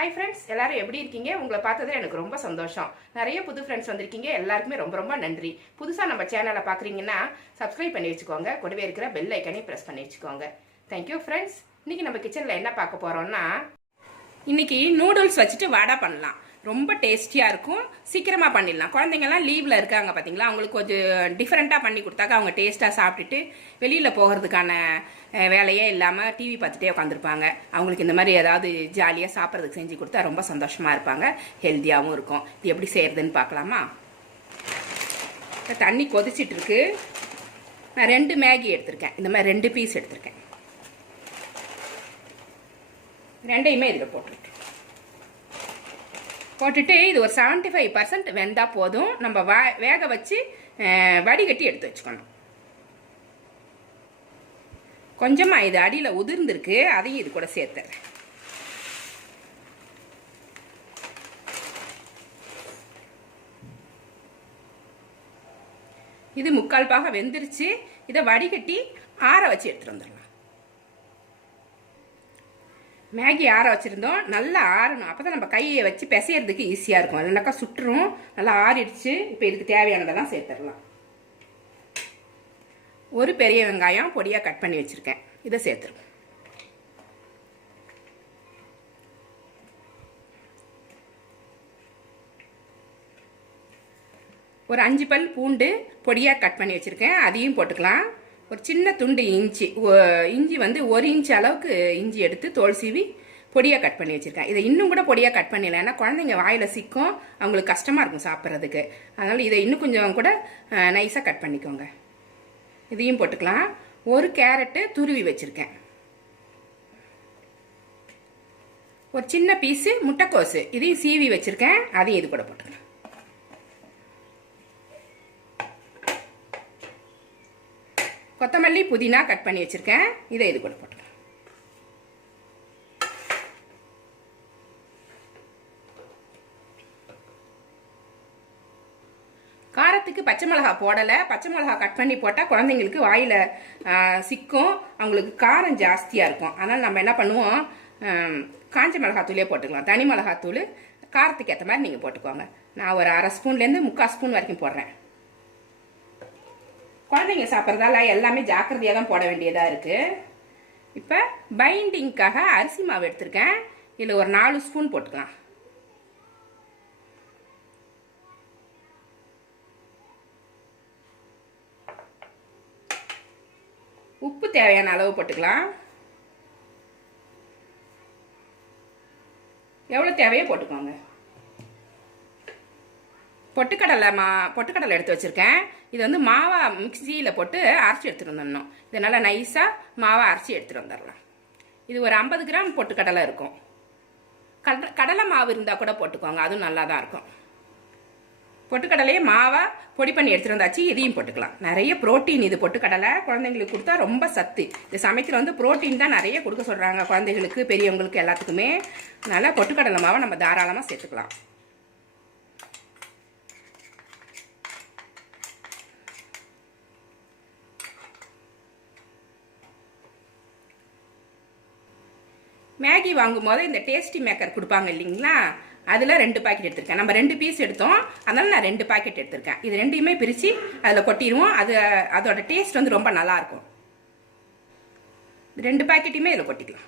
Hi friends எல்லாரும் எப்படி இருக்கீங்க? உங்களை பார்த்தது எனக்கு ரொம்ப சந்தோஷம். நிறைய புது ஃப்ரெண்ட்ஸ் வந்திருக்கீங்க. எல்லாருக்குமே ரொம்ப ரொம்ப நன்றி. புதுசாக நம்ம சேனலை பார்க்குறீங்கன்னா சப்ஸ்கிரைப் பண்ணி வச்சுக்கோங்க. கூடவே இருக்கிற பெல் ஐக்கனையும் ப்ரெஸ் பண்ணி வச்சுக்கோங்க. தேங்க்யூ ஃப்ரெண்ட்ஸ் இன்னைக்கு நம்ம கிச்சனில் என்ன பார்க்க போகிறோம்னா இன்றைக்கி நூடுல்ஸ் வச்சுட்டு வடை பண்ணலாம். ரொம்ப டேஸ்டியாக இருக்கும். சீக்கிரமாக பண்ணிடலாம். குழந்தைங்கள்லாம் லீவில் இருக்காங்க பார்த்தீங்களா அவங்களுக்கு கொஞ்சம் டிஃப்ரெண்ட்டாக பண்ணி கொடுத்தாக்க அவங்க டேஸ்ட்டாக சாப்பிட்டுட்டு வெளியில் போகிறதுக்கான வேலையே இல்லாமல் டிவி பார்த்துட்டே உட்காந்துருப்பாங்க அவங்களுக்கு இந்த மாதிரி ஏதாவது ஜாலியாக சாப்பிட்றதுக்கு செஞ்சு கொடுத்தா ரொம்ப சந்தோஷமாக இருப்பாங்க. ஹெல்த்தியாகவும் இருக்கும். இது எப்படி செய்கிறதுன்னு பார்க்கலாமா? தண்ணி கொதிச்சிட்ருக்கு நான் ரெண்டு மேகி எடுத்திருக்கேன். இந்த மாதிரி ரெண்டு பீஸ் எடுத்திருக்கேன். ரெண்டையுமே இதில் போட்டுருக்கேன் போட்டுட்டு இது ஒரு 75% ஃபைவ் பர்சன்ட் வெந்தால் போதும். நம்ம வா வேக வச்சு வடிகட்டி எடுத்து வச்சுக்கணும். கொஞ்சமாக இது அடியில் உதிர்ந்துருக்கு. அதையும் இது கூட சேர்த்துறேன் இது முக்கால் பாக வெந்துருச்சு. இதை வடிகட்டி ஆற வச்சு எடுத்துட்டு வந்துடலாம். மேகி ஆற வச்சுருந்தோம். நல்லா ஆறணும். அப்போ தான் நம்ம கையை வச்சு பிசையறதுக்கு ஈஸியாக இருக்கும். இல்லைனாக்கா சுட்டுரும். நல்லா ஆறிடுச்சு. இப்போ இதுக்கு தேவையானதெல்லாம் சேர்த்துடலாம். ஒரு பெரிய வெங்காயம் பொடியாக கட் பண்ணி வச்சுருக்கேன். இதை சேர்த்துருவோம். ஒரு அஞ்சு பல் பூண்டு பொடியாக கட் பண்ணி வச்சுருக்கேன். அதையும் போட்டுக்கலாம். ஒரு சின்ன துண்டு இஞ்சி இஞ்சி வந்து ஒரு இன்ச் அளவுக்கு இஞ்சி எடுத்து தோல் சீவி பொடியாக கட் பண்ணி வச்சுருக்கேன். இதை இன்னும் கூட பொடியாக கட் பண்ணல. ஏன்னா குழந்தைங்க வாயில் சிக்கும். அவங்களுக்கு கஷ்டமாக இருக்கும் சாப்பிட்றதுக்கு. அதனால் இதை இன்னும் கொஞ்சம் கூட நைஸாக கட் பண்ணிக்கோங்க. இதையும் போட்டுக்கலாம். ஒரு கேரட்டு துருவி வச்சுருக்கேன். ஒரு சின்ன பீஸு முட்டைக்கோசு. இதையும் சீவி வச்சுருக்கேன். அதையும் இது கூட போட்டுக்கலாம். கொத்தமல்லி புதினா கட் பண்ணி வச்சிருக்கேன். இதை இது கூட போட்டுக்கலாம். காரத்துக்கு பச்சை மிளகா போடலை. பச்சை மிளகா கட் பண்ணி போட்டால் குழந்தைங்களுக்கு வாயில் சிக்கும். அவங்களுக்கு காரம் ஜாஸ்தியாக இருக்கும். அதனால் நம்ம என்ன பண்ணுவோம்? காஞ்ச மிளகாத்தூளே போட்டுக்கலாம். தனி மிளகாத்தூள் காரத்துக்கு ஏற்ற மாதிரி நீங்கள் போட்டுக்கோங்க. நான் ஒரு அரை ஸ்பூன்லேருந்து முக்கால் ஸ்பூன் வரைக்கும் போடுறேன். குழந்தைங்க சாப்பிட்றதால எல்லாமே ஜாக்கிரதையாக தான் போட வேண்டியதாக இருக்குது இப்போ பைண்டிங்க்காக அரிசி மாவு எடுத்திருக்கேன். இதில் ஒரு நாலு ஸ்பூன் போட்டுக்கலாம். உப்பு தேவையான அளவு போட்டுக்கலாம். எவ்வளோ தேவையோ போட்டுக்கோங்க. பொட்டுக்கடலை மா பொட்டுக்கடலை எடுத்து வச்சுருக்கேன். இது வந்து மாவா மிக்சியில் போட்டு அரைச்சி எடுத்துகிட்டு வந்துடணும். இதை நல்லா நைஸாக மாவை அரைச்சி எடுத்துகிட்டு வந்துடலாம். இது ஒரு ஐம்பது கிராம் பொட்டுக்கடலை இருக்கும். கட கடலை மாவு இருந்தால் கூட போட்டுக்கோங்க. அதுவும் நல்லா தான் இருக்கும். பொட்டுக்கடலையே மாவாக பொடி பண்ணி எடுத்துகிட்டு வந்தாச்சு. இதையும் போட்டுக்கலாம். நிறைய புரோட்டீன் இது பொட்டுக்கடலை. குழந்தைங்களுக்கு கொடுத்தா ரொம்ப சத்து. இது சமைக்கிற வந்து புரோட்டீன் தான் நிறைய கொடுக்க சொல்கிறாங்க குழந்தைகளுக்கு பெரியவங்களுக்கு எல்லாத்துக்குமே. அதனால் பொட்டுக்கடலை மாவை நம்ம தாராளமாக சேர்த்துக்கலாம். மேகி வாங்கும்போது இந்த டேஸ்டி மேக்கர் கொடுப்பாங்க இல்லைங்களா? அதில் ரெண்டு பாக்கெட் எடுத்திருக்கேன். நம்ம ரெண்டு பீஸ் எடுத்தோம். அதனால நான் ரெண்டு பாக்கெட் எடுத்திருக்கேன். இது ரெண்டையுமே பிரித்து அதில் கொட்டிடுவோம். அது அதோட டேஸ்ட் வந்து ரொம்ப நல்லாயிருக்கும். ரெண்டு பாக்கெட்டையுமே இதில் கொட்டிக்கலாம்.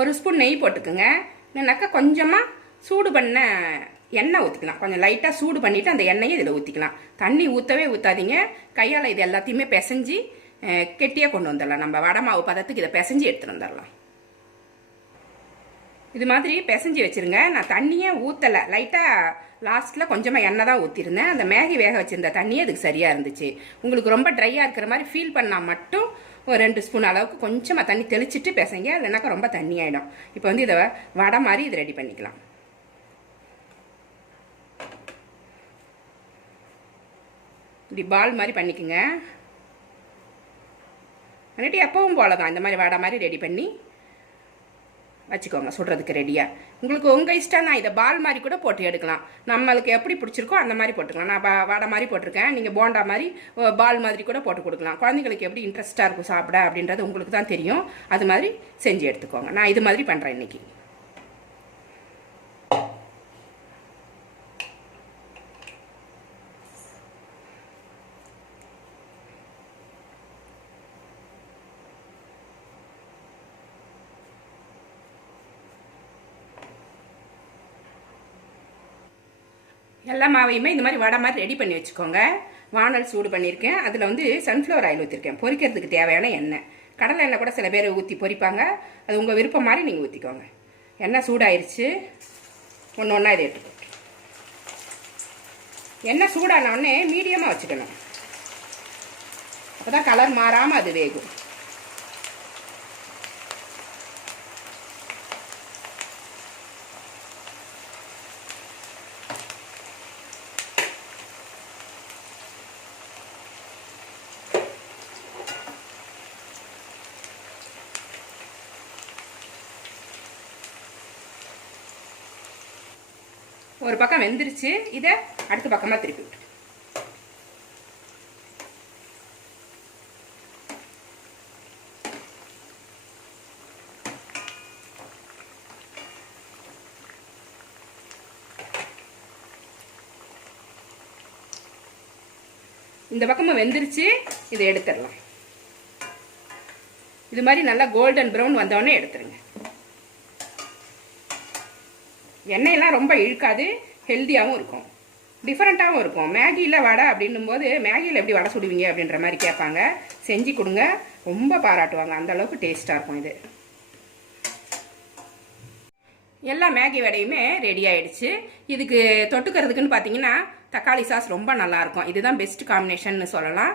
ஒரு ஸ்பூன் நெய் போட்டுக்குங்க. இல்லைனாக்கா கொஞ்சமாக சூடு பண்ண எண்ணெய் ஊற்றிக்கலாம் கொஞ்சம் லைட்டாக சூடு பண்ணிவிட்டு அந்த எண்ணெயை இதில் ஊற்றிக்கலாம் தண்ணி ஊற்றவே ஊற்றாதீங்க கையால் இது எல்லாத்தையுமே பிசைஞ்சு கெட்டியாக கொண்டு வந்துடலாம். நம்ம வடை மாவு பதத்துக்கு இதை பிசைஞ்சு எடுத்துகிட்டு வந்துடலாம். இது மாதிரி பிசைஞ்சு வச்சிருங்க. நான் தண்ணியே ஊற்றலை லைட்டாக லாஸ்ட்டில் கொஞ்சமாக எண்ணெய் தான் ஊற்றிருந்தேன் அந்த மேகி வேக வச்சிருந்த தண்ணியே அதுக்கு சரியாக இருந்துச்சு. உங்களுக்கு ரொம்ப ட்ரையாக இருக்கிற மாதிரி ஃபீல் பண்ணால் மட்டும் ஒரு ரெண்டு ஸ்பூன் அளவுக்கு கொஞ்சமாக தண்ணி தெளிச்சிட்டு பிசைங்க. இல்லைனாக்கா ரொம்ப தண்ணி ஆகிடும் இப்போ வந்து இதை வடை மாதிரி இது ரெடி பண்ணிக்கலாம். இப்படி பால் மாதிரி பண்ணிக்கோங்க. பண்ணிட்டு எப்பவும் போல தான் இந்த மாதிரி வாடா மாதிரி ரெடி பண்ணி வச்சுக்கோங்க சுடுறதுக்கு ரெடியாக உங்களுக்கு உங்கள் இஷ்டம் தான் இதை பால் மாதிரி கூட போட்டு எடுக்கலாம். நம்மளுக்கு எப்படி பிடிச்சிருக்கோ அந்த மாதிரி போட்டுக்கலாம். நான் பா- வடை மாதிரி போட்டிருக்கேன். நீங்கள் போண்டா மாதிரி பால் மாதிரி கூட போட்டு கொடுக்கலாம். குழந்தைங்களுக்கு எப்படி இன்ட்ரெஸ்ட்டாக இருக்கும் சாப்பிட அப்படின்றது உங்களுக்கு தான் தெரியும். அது மாதிரி செஞ்சு எடுத்துக்கோங்க. நான் இது மாதிரி பண்ணுறேன் இன்னைக்கு. எல்லா மாவையுமே இந்த மாதிரி வடை மாதிரி ரெடி பண்ணி வச்சுக்கோங்க. வானல் சூடு பண்ணியிருக்கேன். அதில் வந்து சன்ஃப்ளவர் ஆயில் ஊற்றிருக்கேன் பொரிக்கிறதுக்கு தேவையான எண்ணெய். கடலை எண்ணெய் கூட சில பேர் ஊற்றி பொரிப்பாங்க அது உங்கள் விருப்பம் மாதிரி நீங்கள் ஊற்றிக்கோங்க எண்ணெய் சூடாயிருச்சு. ஒன்று ஒன்றா இதை எடுத்துக்கோங்க எண்ணெய் சூடான உடனே மீடியமாக வச்சுக்கணும். அப்போ தான் கலர் மாறாமல் அது வேகும். ஒரு பக்கம் வெந்துருச்சு. இதை அடுத்த பக்கமாக திருப்பி விட்டு. இந்த பக்கமும் வெந்துருச்சு. இதை எடுத்துடலாம். இது மாதிரி நல்லா கோல்டன் ப்ரௌன் வந்தோடனே எடுத்துருங்க. எண்ணெயெல்லாம் ரொம்ப இழுக்காது ஹெல்த்தியாகவும் இருக்கும். டிஃப்ரெண்ட்டாகவும் இருக்கும். மேகியில் வடை அப்படின்னும் போது மேகியில் எப்படி வடை சுடுவீங்க அப்படின்ற மாதிரி கேட்பாங்க. செஞ்சு கொடுங்க. ரொம்ப பாராட்டுவாங்க. அந்த அளவுக்கு டேஸ்ட்டாக இருக்கும் இது. எல்லா மேகி வடையுமே ரெடி ஆயிடுச்சு. இதுக்கு தொட்டுக்கிறதுக்குன்னு பார்த்தீங்கன்னா தக்காளி சாஸ் ரொம்ப நல்லாயிருக்கும் இதுதான் பெஸ்ட் காம்பினேஷன் சொல்லலாம்.